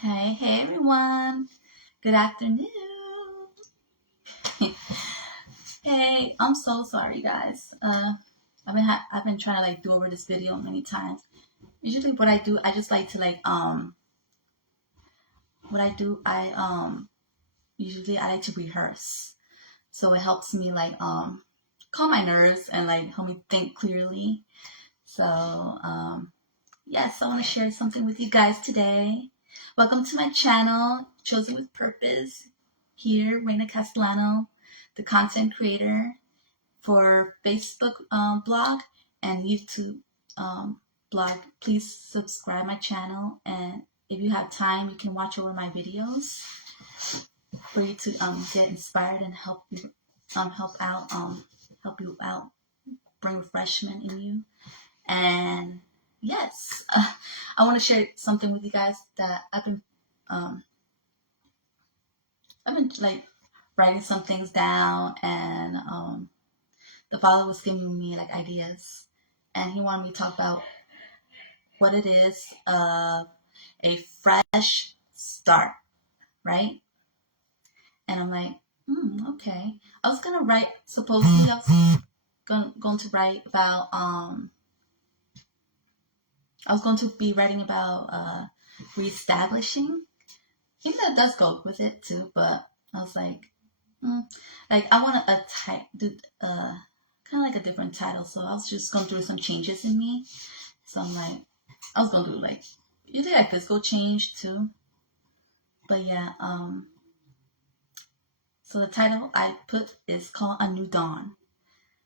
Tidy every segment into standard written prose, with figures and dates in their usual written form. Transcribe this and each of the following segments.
Hey everyone. Good afternoon. Hey, I'm so sorry guys. I've been trying to do over this video many times. Usually what I do, I just like to what I do, I like to rehearse. So it helps me calm my nerves and help me think clearly. So yes, I want to share something with you guys today. Welcome to my channel, Chosen with Purpose. Here, Reina Castellano, the content creator for Facebook blog and YouTube blog. Please subscribe my channel, and if you have time, you can watch over my videos for you to get inspired and help you help you out, bring refreshment in you. And yes, I want to share something with you guys that um, I've been writing some things down, and the Father was giving me ideas, and He wanted me to talk about what it is a fresh start, right? And I'm like, okay. I was gonna write. Supposedly, I was going to write about. I was going to be writing about reestablishing. I think that does go with it too, but I was I want a type, kind of like a different title. So I was just going through some changes in me. So I'm like, I was going to do usually physical change too. But yeah, so the title I put is called A New Dawn.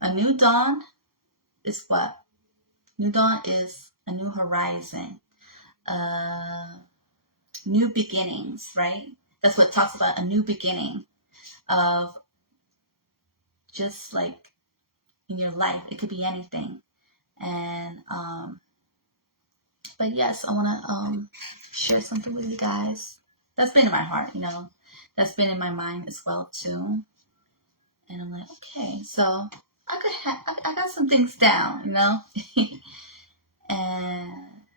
A new dawn is what? New dawn is a new horizon, new beginnings, right? That's what it talks about, a new beginning of just in your life. It could be anything. And but yes, I want to share something with you guys that's been in my heart, that's been in my mind as well too. And I'm like, okay, so I got some things down, and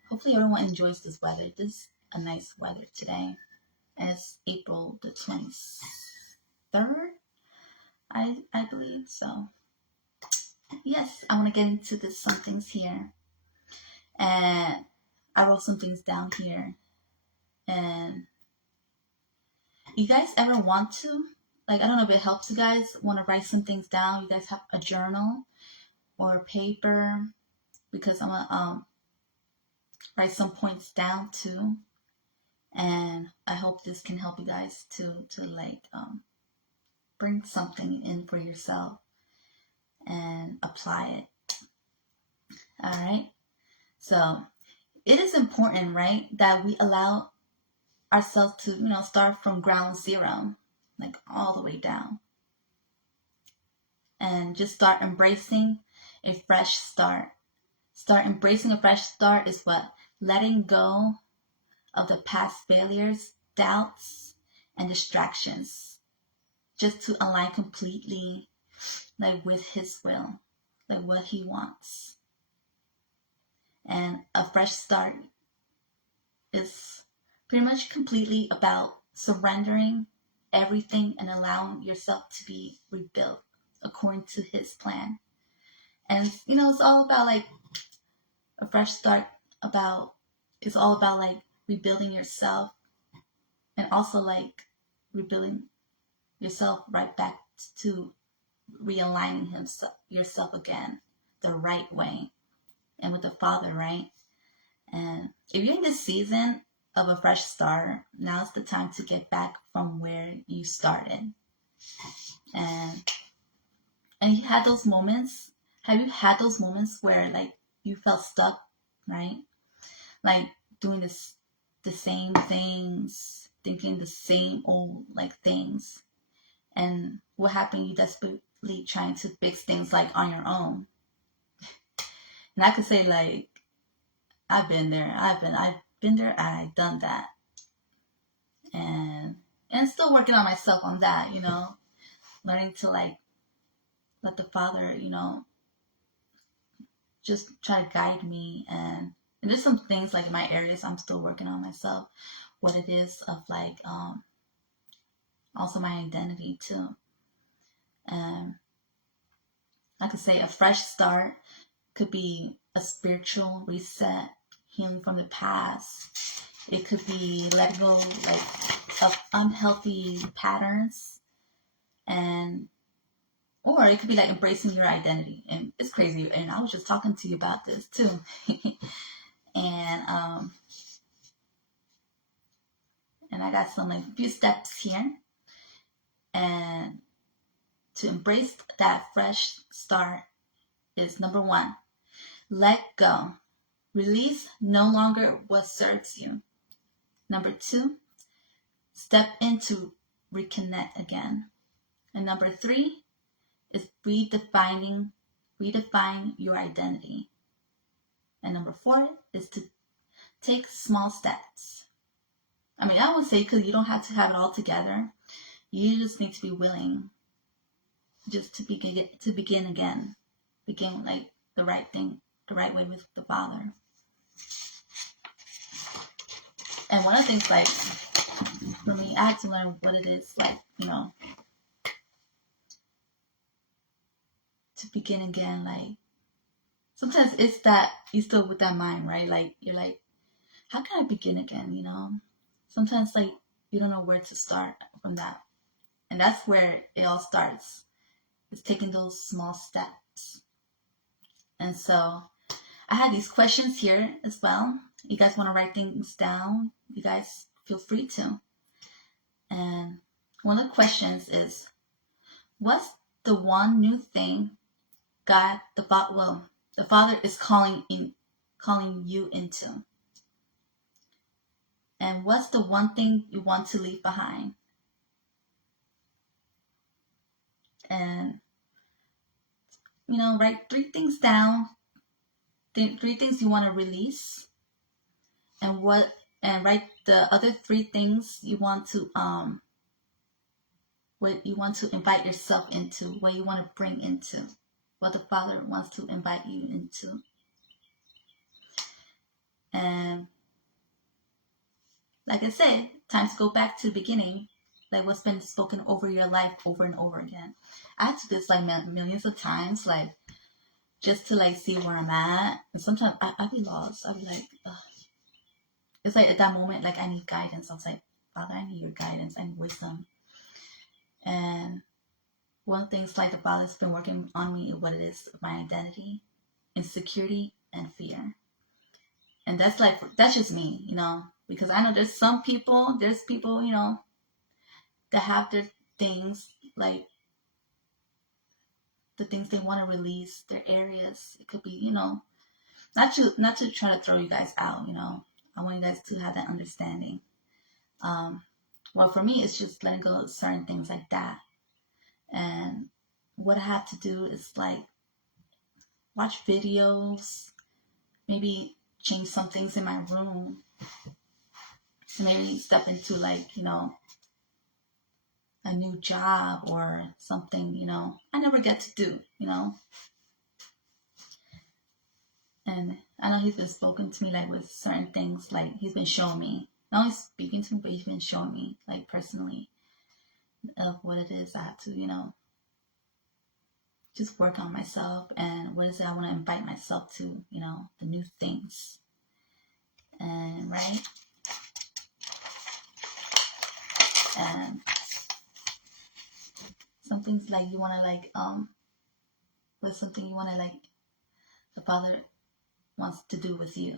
hopefully everyone enjoys this weather. This is a nice weather today, and it's April the 23rd, I believe. So yes, I want to get into some things here, and I wrote some things down here. And you guys ever want to, I don't know if it helps you guys want to write some things down? You guys have a journal or a paper? Because I'm gonna write some points down too, and I hope this can help you guys to bring something in for yourself and apply it. All right. So it is important, right, that we allow ourselves to start from ground zero, all the way down, and just start embracing a fresh start. Start embracing a fresh start is what? Letting go of the past failures, doubts, and distractions, just to align completely with His will, what He wants. And a fresh start is pretty much completely about surrendering everything and allowing yourself to be rebuilt according to His plan. And it's all about a fresh start. It's all about rebuilding yourself, and also rebuilding yourself right back to realigning yourself again the right way and with the Father, right? And if you're in this season of a fresh start, now's the time to get back from where you started. And you had those moments. Have you had those moments where you felt stuck, right? Doing the same things, thinking the same old things. And what happened? You desperately trying to fix things on your own. And I could say I've been there. I've been there, and I've done that. And still working on myself on that, learning to let the Father, just try to guide me and And there's some things like in my areas I'm still working on myself, what it is of like also my identity too. And I could say a fresh start could be a spiritual reset, healing from the past. It could be letting go like of unhealthy patterns, and or it could be like embracing your identity. And it's crazy. And I was just talking to you about this too. and and I got some like few steps here. And to embrace that fresh start is number one, let go. Release no longer what serves you. Number two, step into reconnect again. And number three is redefine your identity. And number four is to take small steps. I mean, I would say because you don't have to have it all together. You just need to be willing just to begin again. Begin like the right thing, the right way with the Father. And one of the things like for me, I had to learn what it is like, to begin again. Like sometimes it's that you still with that mind, right? Like you're like, how can I begin again? Sometimes like you don't know where to start from that. And that's where it all starts. It's taking those small steps. And so I had these questions here as well. You guys want to write things down? You guys feel free to. And one of the questions is, what's the one new thing God, the Father is calling you into? And what's the one thing you want to leave behind? And write three things down. Three things you want to release, and write the other three things you want to what you want to invite yourself into, what you want to bring into, what the Father wants to invite you into. And like I said, time to go back to the beginning, like what's been spoken over your life over and over again. I do this like millions of times, like just to like see where I'm at. And sometimes I'll be lost. I'll be like, ugh. It's like at that moment, like I need guidance. I was like, Father, I need your guidance. I need wisdom. And one of the things like the Father's been working on me, what it is, my identity, insecurity, and fear. And that's just me, because I know there's people, that have their things, like the things they want to release, their areas. It could be, not to try to throw you guys out, I want you guys to have that understanding. Well, for me, it's just letting go of certain things like that. And what I have to do is like watch videos, maybe change some things in my room, maybe step into like, a new job or something, I never get to do, And I know he's been spoken to me like with certain things, like he's been showing me, not only speaking to me, but he's been showing me like personally of what it is I have to, just work on myself, and what is it I want to invite myself to, the new things. And right. And some things like you want to like, with something you want to like, the Father wants to do with you,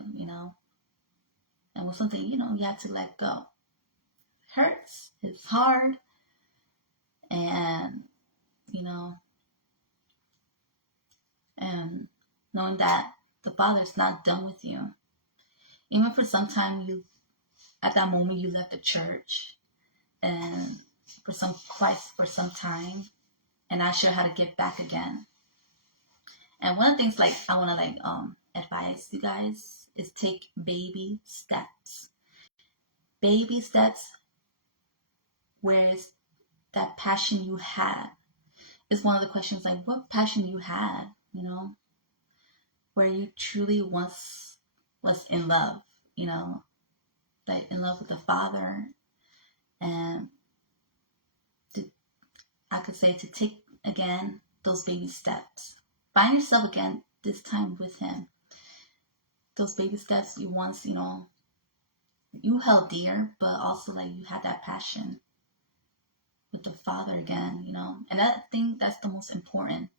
and with something, you have to let go. It hurts. It's hard. And, and knowing that the Father's not done with you. Even for some time, at that moment, you left the church, and for some time, and not sure how to get back again. And one of the things like I want to like advise you guys is take baby steps. Baby steps. Where's that passion you had? Is one of the questions, like what passion you had, where you truly once was in love, you know, like in love with the Father. And to, I could say to take again those baby steps. Find yourself again, this time with Him. Those baby steps you once, you know, you held dear, but also like you had that passion with the Father again, you know. And I think that's the most important,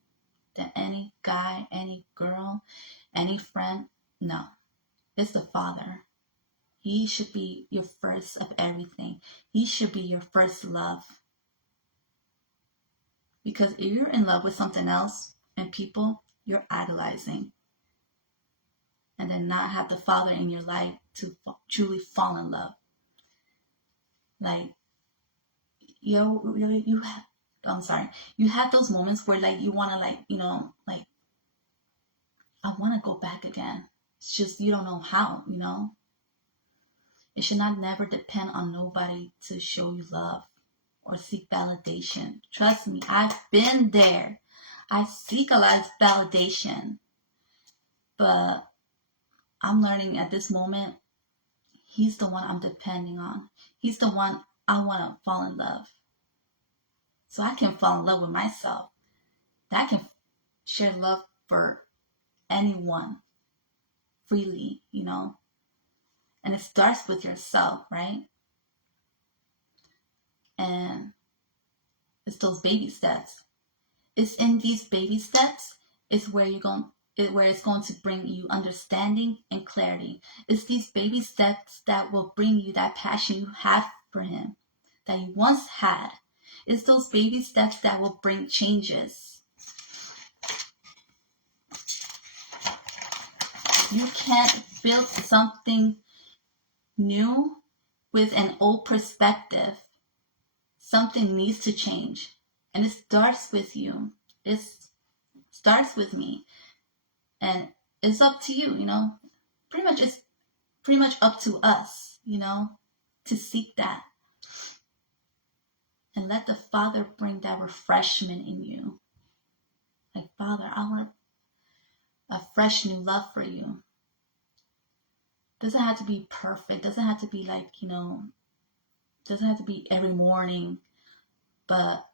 that any guy, any girl, any friend, no, it's the Father. He should be your first of everything. He should be your first love. Because if you're in love with something else and people, you're idolizing. And then not have the Father in your life to truly fall in love. Like, you have, I'm sorry, you have those moments where like you want to like, you know, like, I want to go back again. It's just you don't know how, you know. It should not never depend on nobody to show you love or seek validation. Trust me, I've been there. I seek a lot of validation. But I'm learning at this moment, He's the one I'm depending on. He's the one I want to fall in love. So I can fall in love with myself. That I can share love for anyone freely, you know. And it starts with yourself, right? And it's those baby steps. It's in these baby steps is where you're going, where it's going to bring you understanding and clarity. It's these baby steps that will bring you that passion you have for Him, that you once had. It's those baby steps that will bring changes. You can't build something new with an old perspective. Something needs to change. And it starts with you. It starts with me. And it's up to you, you know. It's pretty much up to us, you know, to seek that. And let the Father bring that refreshment in you. Like, Father, I want a fresh new love for you. Doesn't have to be perfect. Doesn't have to be like, you know, doesn't have to be every morning, but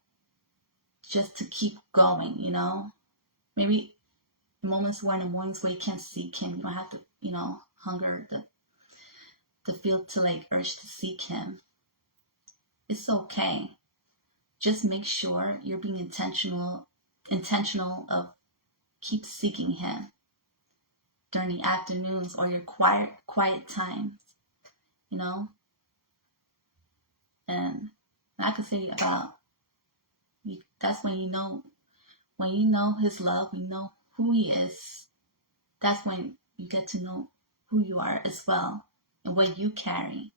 just to keep going, you know. Maybe moments where in the mornings where you can't seek Him, you don't have to, you know, hunger the feel to like urge to seek Him. It's okay. Just make sure you're being intentional of keep seeking Him during the afternoons or your quiet times, you know. And I could say about that's when you know His love, you know who He is. That's when you get to know who you are as well and what you carry.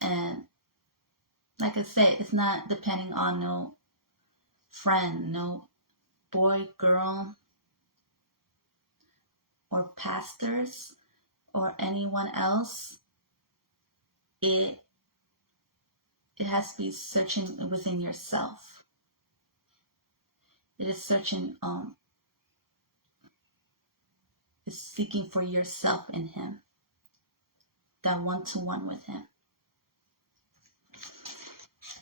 And like I said, it's not depending on no friend, no boy, girl, or pastors or anyone else. It has to be searching within yourself. It is searching is seeking for yourself in Him. That one-to-one with Him.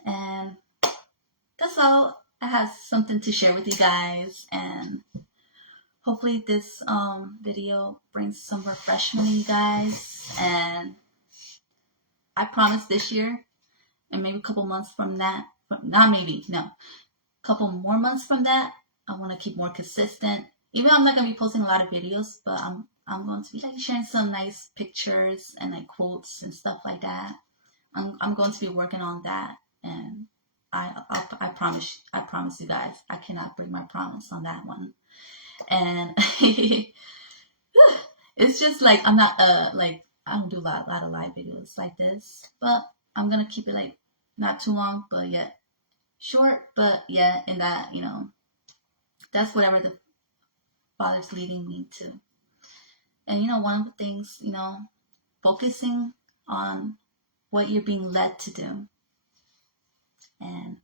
And that's all. I have something to share with you guys, and hopefully this video brings some refreshment in you guys. And I promise this year, and maybe a couple months from that, couple more months from that, I want to keep more consistent. Even though I'm not going to be posting a lot of videos, but I'm going to be like sharing some nice pictures and like quotes and stuff like that. I'm going to be working on that, and I promise you guys, I cannot break my promise on that one. And it's just like I'm not like I don't do a lot of live videos like this, but I'm gonna keep it like not too long, but yet short, but yeah, in that, you know, that's whatever the Father's leading me to. And you know, one of the things, you know, focusing on what you're being led to do. And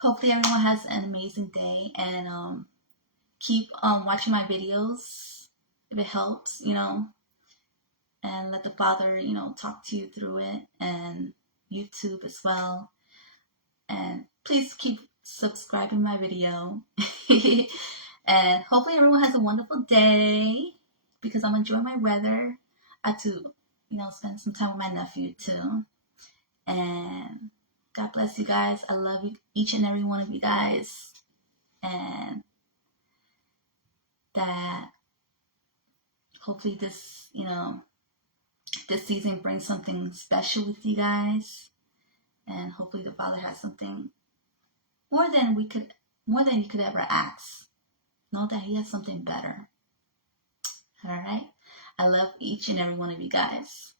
hopefully everyone has an amazing day, and keep watching my videos. if it helps, and let the Father, talk to you through it, and YouTube as well. And please keep subscribing my video. And hopefully everyone has a wonderful day, because I'm enjoying my weather. I had to, spend some time with my nephew too. And God bless you guys. I love you, each and every one of you guys. And that hopefully this season brings something special with you guys. And hopefully the Father has something more than you could ever ask. Know that He has something better. All right. I love each and every one of you guys.